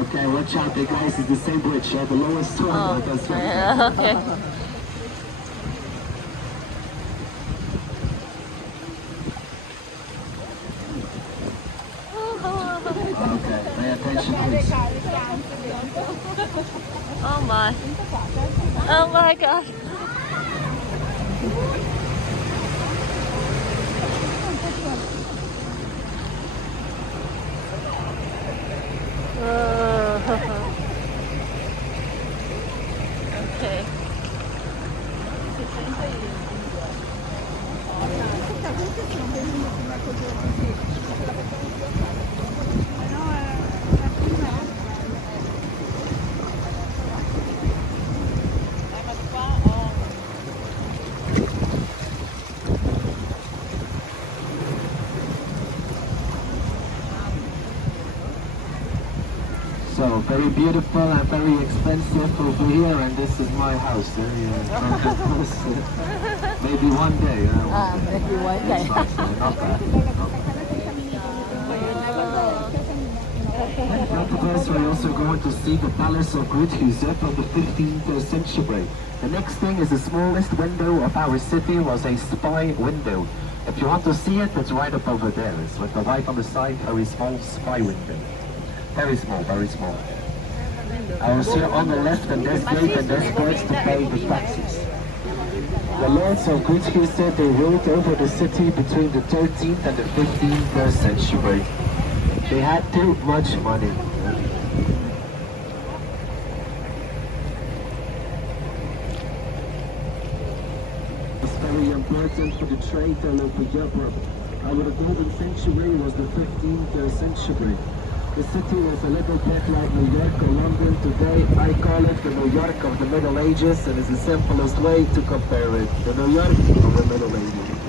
Okay, watch out, the guys is the same bridge, the lowest one. Oh, That's right. yeah, okay. Okay, pay attention, please. Oh my. Oh my god. Okay. So, very beautiful and very expensive over here, and this is my house. Maybe one day. Maybe one day. It's nice, not bad. After this, we're also going to see the Palace of Bruges from the 15th century. The next thing is the smallest window of our city was a spy window. If you want to see it, it's right up over there. It's with the light on the side, very small spy window. Very small, very small. I was here on the left, and there's gate and there's birds to pay the taxes. The lords of Bruges said they ruled over the city between the 13th and the 15th century. They had too much money. It's very important for the trade all over Europe. Our golden century was the 15th century. The city was a little bit like New York or London today. I call it the New York of the Middle Ages, and it's the simplest way to compare it. The New York of the Middle Ages.